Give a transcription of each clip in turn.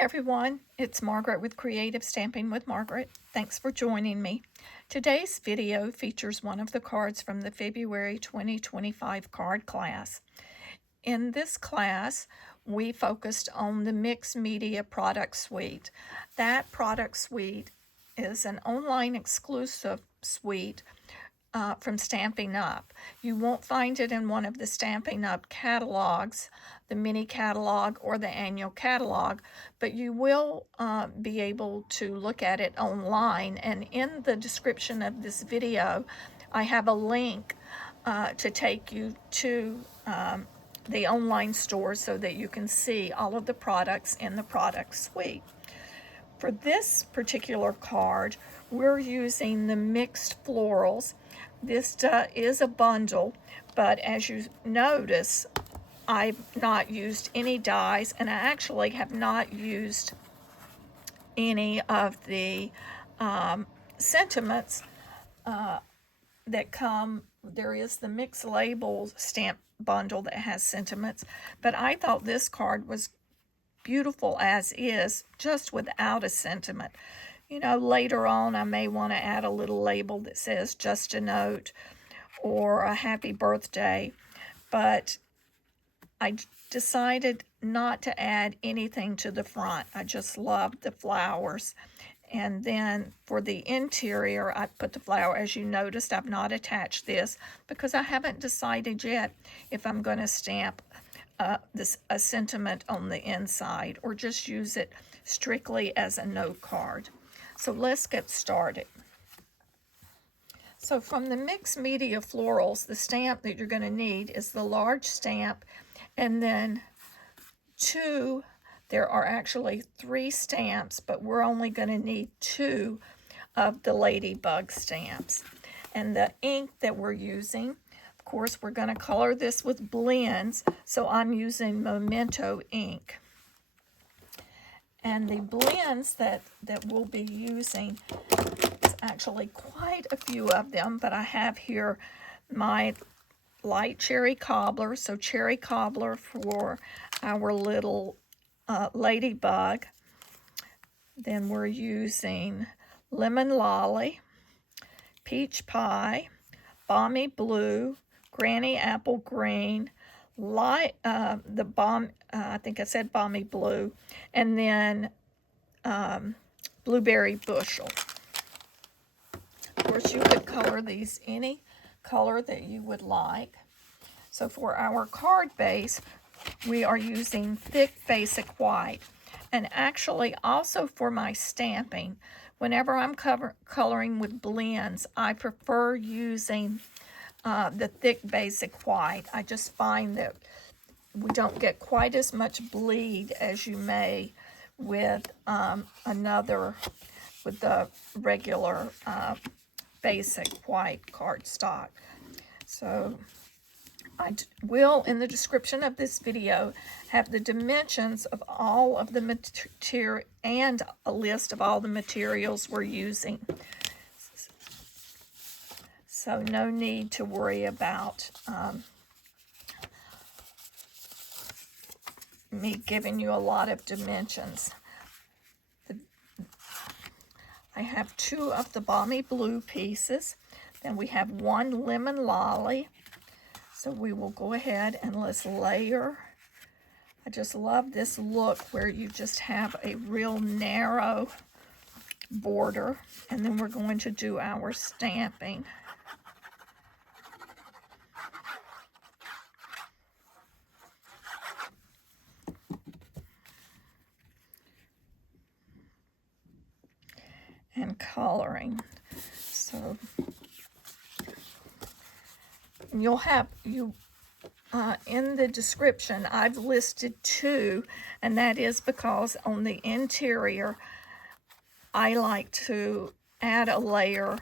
everyone, it's Margaret with Creative Stamping with Margaret. Thanks for joining me. Today's video features one of the cards from the February 2025 card class. In this class, we focused on the Mixed Media product suite. That product suite is an online exclusive suite from Stampin Up. You won't find it in one of the Stampin Up catalogs, the mini catalog or the annual catalog, but you will be able to look at it online. And in the description of this video, I have a link to take you to the online store so that you can see all of the products in the product suite. For this particular card, we're using the Mixed Florals. This is a bundle, but as you notice, I've not used any dies, and I actually have not used any of the sentiments that come. There is the Mixed Label stamp bundle that has sentiments, but I thought this card was beautiful as is, just without a sentiment. You know, later on I may want to add a little label that says just a note or a happy birthday, but I decided not to add anything to the front. I just loved the flowers. And then for the interior, I put the flower. As you noticed, I've not attached this because I haven't decided yet if I'm going to stamp a sentiment on the inside or just use it strictly as a note card. So let's get started. So from the Mixed Media Florals, the stamp that you're going to need is the large stamp, and then there are actually 3 stamps, but we're only going to need 2 of the ladybug stamps. And the ink that we're using, of course, we're going to color this with blends, so I'm using Memento ink. And the blends that we'll be using is actually quite a few of them, but I have here my light cherry cobbler, so cherry cobbler for our little ladybug. Then we're using lemon lolly, peach pie, balmy blue, granny apple green, light I think I said balmy blue, and then blueberry bushel. Of course, you could color these any color that you would like. So for our card base, we are using thick basic white. And actually also for my stamping, whenever I'm coloring with blends, I prefer using the thick basic white. I just find that we don't get quite as much bleed as you may with with the regular basic white cardstock. So I will, in the description of this video, have the dimensions of all of the material and a list of all the materials we're using. So no need to worry about me giving you a lot of dimensions. I have 2 of the balmy blue pieces. Then we have 1 lemon lolly. So we will go ahead and let's layer. I just love this look where you just have a real narrow border. And then we're going to do our stamping. And coloring. So you'll have in the description I've listed 2, and that is because on the interior I like to add a layer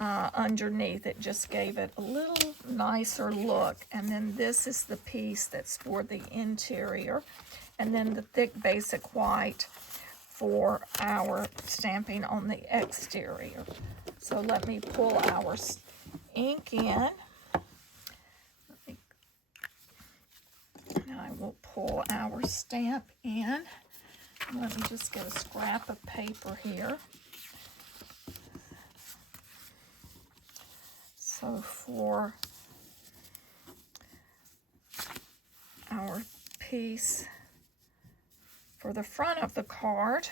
underneath. It just gave it a little nicer look. And then this is the piece that's for the interior, and then the thick basic white for our stamping on the exterior. So let me pull our ink in. And I will pull our stamp in. Let me just get a scrap of paper here. So for our piece for the front of the card,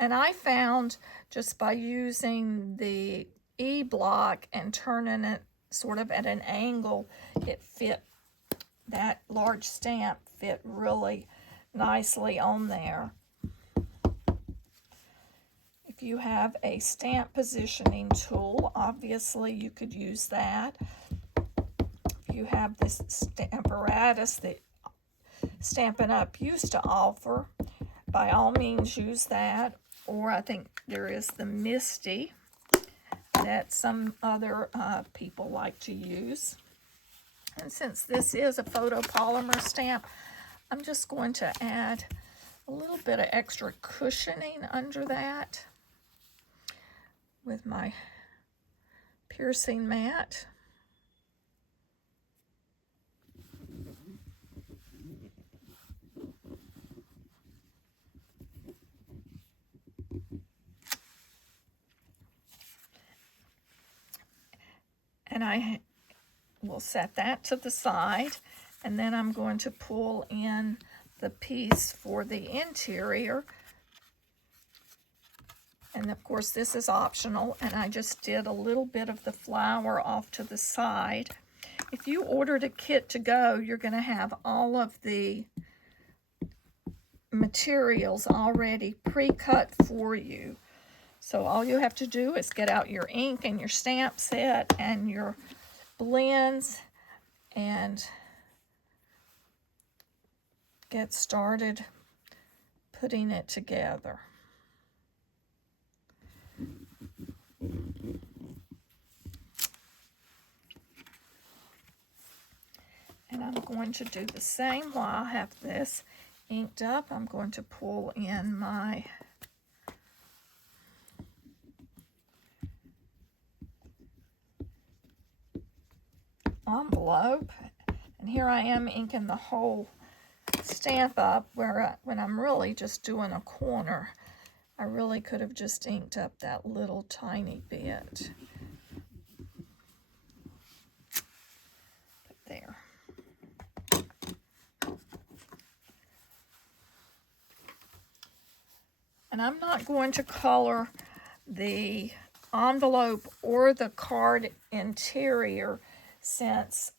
and I found just by using the E-block and turning it sort of at an angle, it fit, that large stamp fit really nicely on there. If you have a stamp positioning tool, obviously you could use that. If you have this apparatus that Stampin' Up used to offer, by all means use that. Or I think there is the Misty that some other people like to use. And since this is a photopolymer stamp, I'm just going to add a little bit of extra cushioning under that with my piercing mat. And I will set that to the side, and then I'm going to pull in the piece for the interior. And of course this is optional, and I just did a little bit of the flower off to the side. If you ordered a kit to go, you're going to have all of the materials already pre-cut for you. So all you have to do is get out your ink and your stamp set and your blends and get started putting it together. And I'm going to do the same while I have this inked up. I'm going to pull in my envelope, and here I am inking the whole stamp up, where when I'm really just doing a corner, I really could have just inked up that little tiny bit. But there. And I'm not going to color the envelope or the card interior, since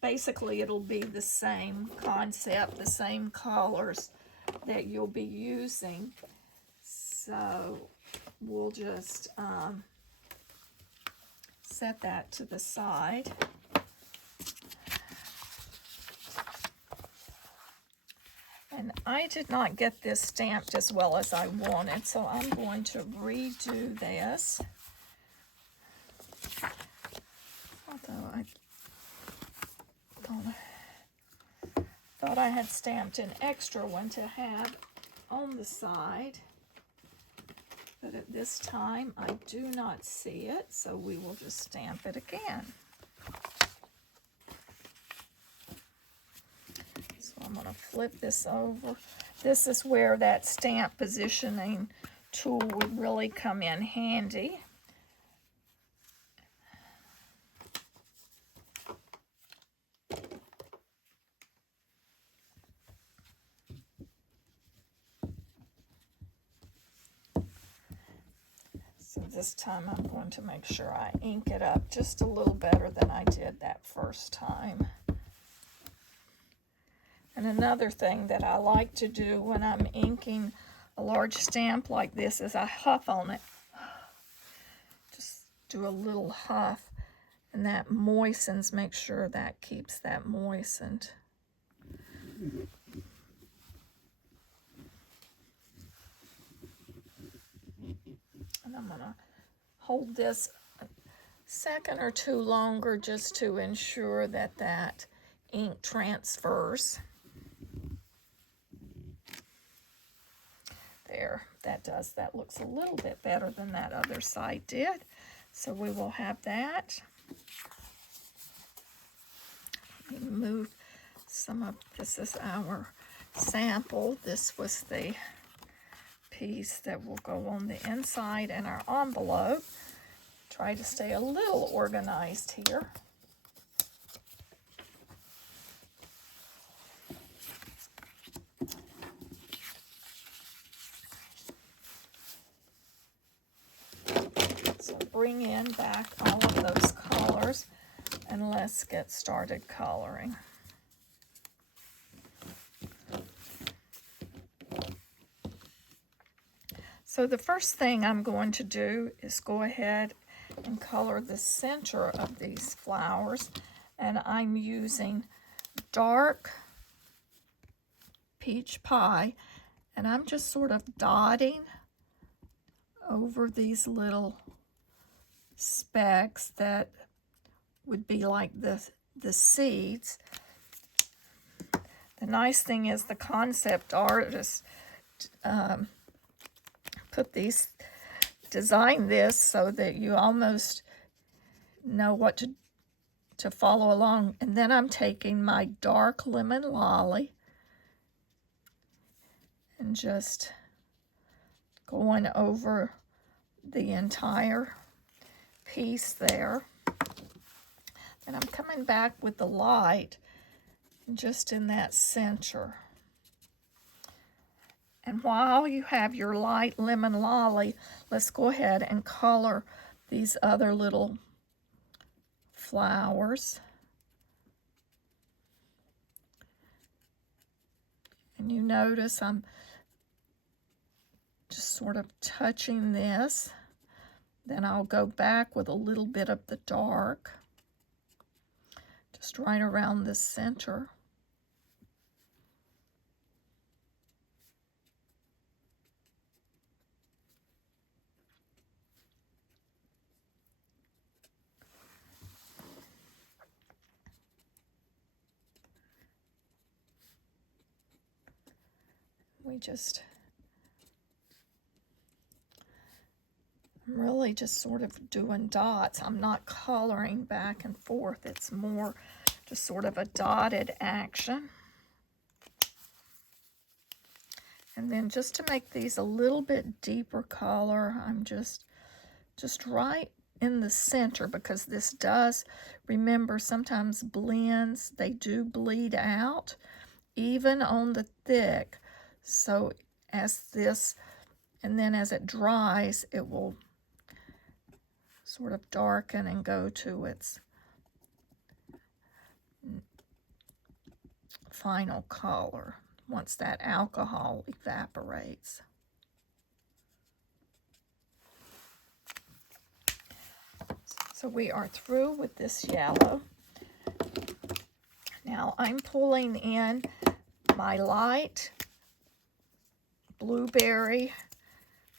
basically it'll be the same concept, the same colors that you'll be using. So we'll just set that to the side. And I did not get this stamped as well as I wanted, so I'm going to redo this. Although I thought I had stamped an extra one to have on the side, but at this time I do not see it, so we will just stamp it again. So I'm going to flip this over. This is where that stamp positioning tool would really come in handy. So this time I'm going to make sure I ink it up just a little better than I did that first time. And another thing that I like to do when I'm inking a large stamp like this is I huff on it. Just do a little huff, and that moistens, make sure that keeps that moistened. And I'm going to hold this a second or two longer just to ensure that that ink transfers. There, that looks a little bit better than that other side did. So we will have that. Let me move some of this is our sample. This was the piece that will go on the inside in our envelope. Try to stay a little organized here. So bring in back all of those colors and let's get started coloring. So the first thing I'm going to do is go ahead and color the center of these flowers, and I'm using dark peach pie, and I'm just sort of dotting over these little specks that would be like the seeds. The nice thing is the concept artist design this so that you almost know what to follow along. And then I'm taking my dark lemon lolly and just going over the entire piece there. And I'm coming back with the light just in that center. And while you have your light lemon lolly, let's go ahead and color these other little flowers. And you notice I'm just sort of touching this. Then I'll go back with a little bit of the dark, just right around the center. I'm really just sort of doing dots. I'm not coloring back and forth. It's more just sort of a dotted action. And then just to make these a little bit deeper color, I'm just right in the center, because this does, remember, sometimes blends, they do bleed out, even on the thick. So as this, and then as it dries, it will sort of darken and go to its final color once that alcohol evaporates. So we are through with this yellow. Now I'm pulling in my light blueberry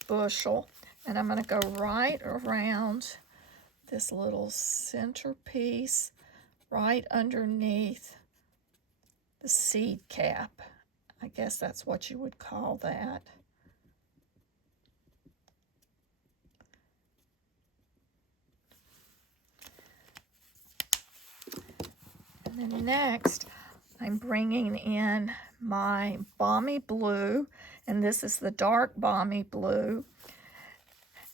bushel, and I'm going to go right around this little centerpiece right underneath the seed cap. I guess that's what you would call that. And then next, I'm bringing in my Balmy Blue, and this is the dark Balmy Blue.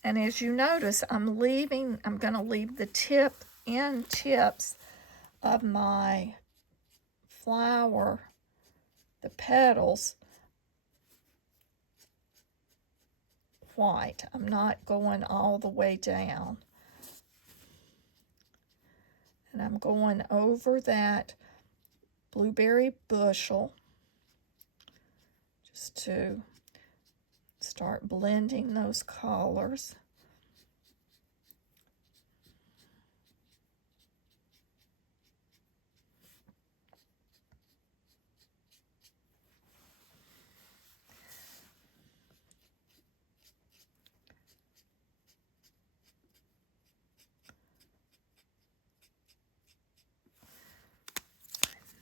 And as you notice, I'm going to leave the end tips of my flower, the petals, white. I'm not going all the way down. And I'm going over that blueberry bushel just to start blending those colors.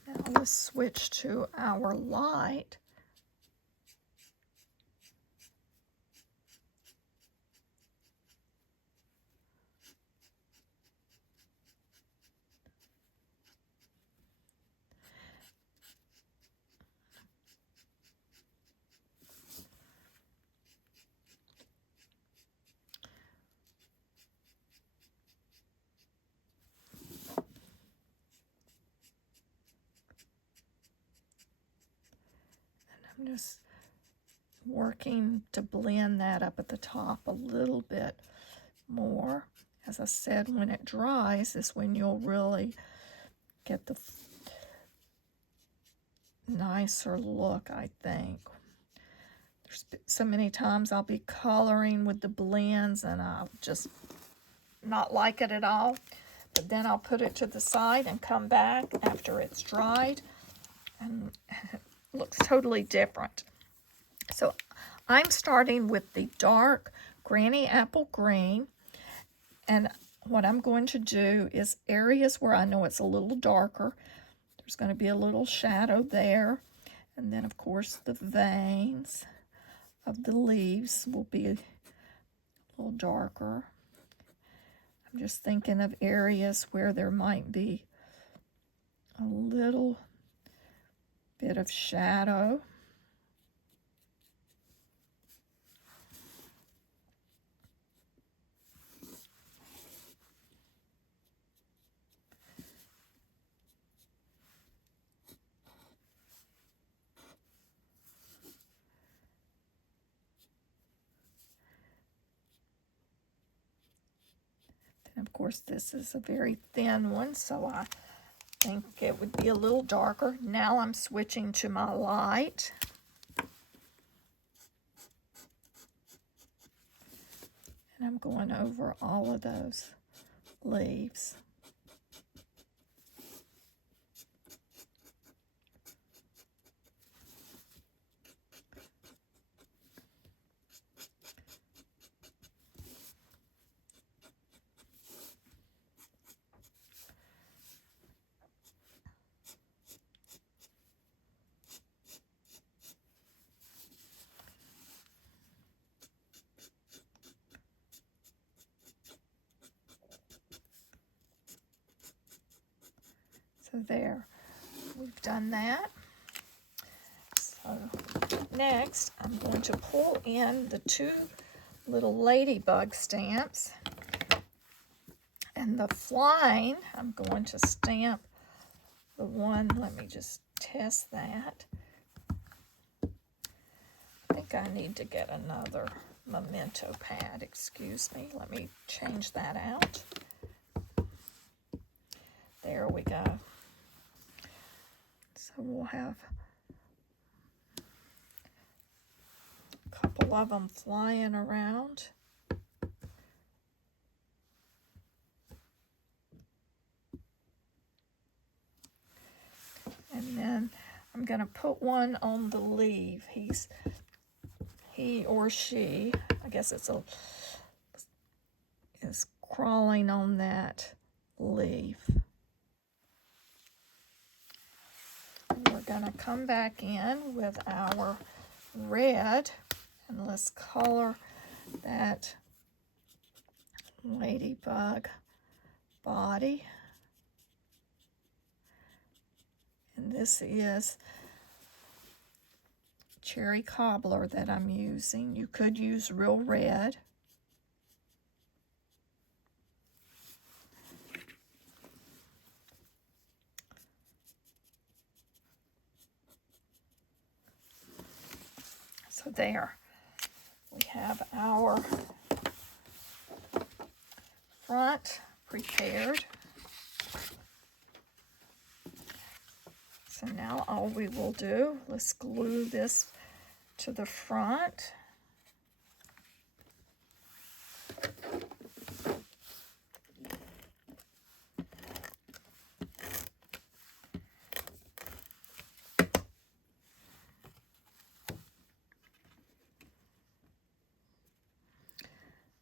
Now let's switch to our light. I'm just working to blend that up at the top a little bit more. As I said, when it dries is when you'll really get the nicer look, I think. There's so many times I'll be coloring with the blends and I'll just not like it at all. But then I'll put it to the side and come back after it's dried, and it looks totally different. So I'm starting with the dark Granny Apple Green, and what I'm going to do is areas where I know it's a little darker, there's going to be a little shadow there, and then of course the veins of the leaves will be a little darker. I'm just thinking of areas where there might be a little bit of shadow. And of course, this is a very thin one, so I think it would be a little darker. Now I'm switching to my light. And I'm going over all of those leaves. So there, we've done that. So next, I'm going to pull in the two little ladybug stamps. And the flying, I'm going to stamp the one, let me just test that. I think I need to get another memento pad, excuse me. Let me change that out. There we go. So we'll have a couple of them flying around. And then I'm going to put one on the leaf. He or she, I guess is crawling on that leaf. We're going to come back in with our red, and let's color that ladybug body. And this is cherry cobbler that I'm using. You could use real red. So there, we have our front prepared. So now all we will do, let's glue this to the front.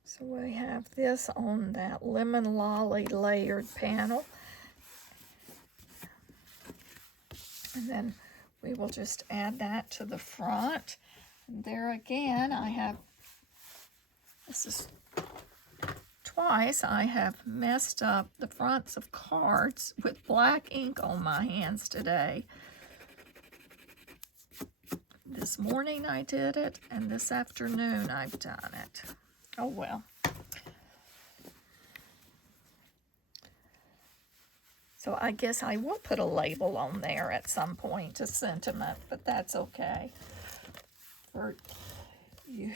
So we have this on that lemon lolly layered panel. And then we will just add that to the front. And there again, I have, this is twice, I have messed up the fronts of cards with black ink on my hands today. This morning I did it, and this afternoon I've done it. Oh well. So I guess I will put a label on there at some point, a sentiment, but that's okay. for you.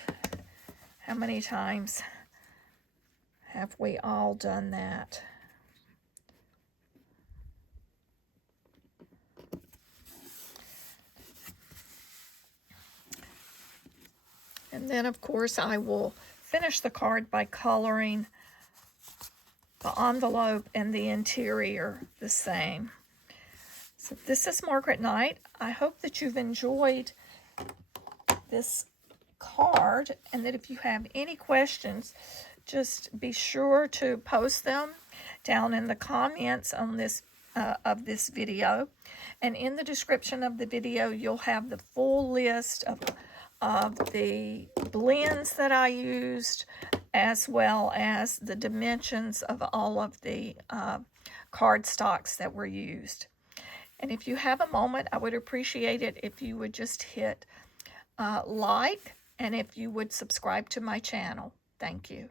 How many times have we all done that? And then, of course, I will finish the card by coloring the envelope and the interior the same. So this is Margaret Knight. I hope that you've enjoyed this card, and that if you have any questions, just be sure to post them down in the comments on this of this video. And in the description of the video, you'll have the full list of the blends that I used, as well as the dimensions of all of the cardstocks that were used. And if you have a moment, I would appreciate it if you would just hit like, and if you would subscribe to my channel. Thank you.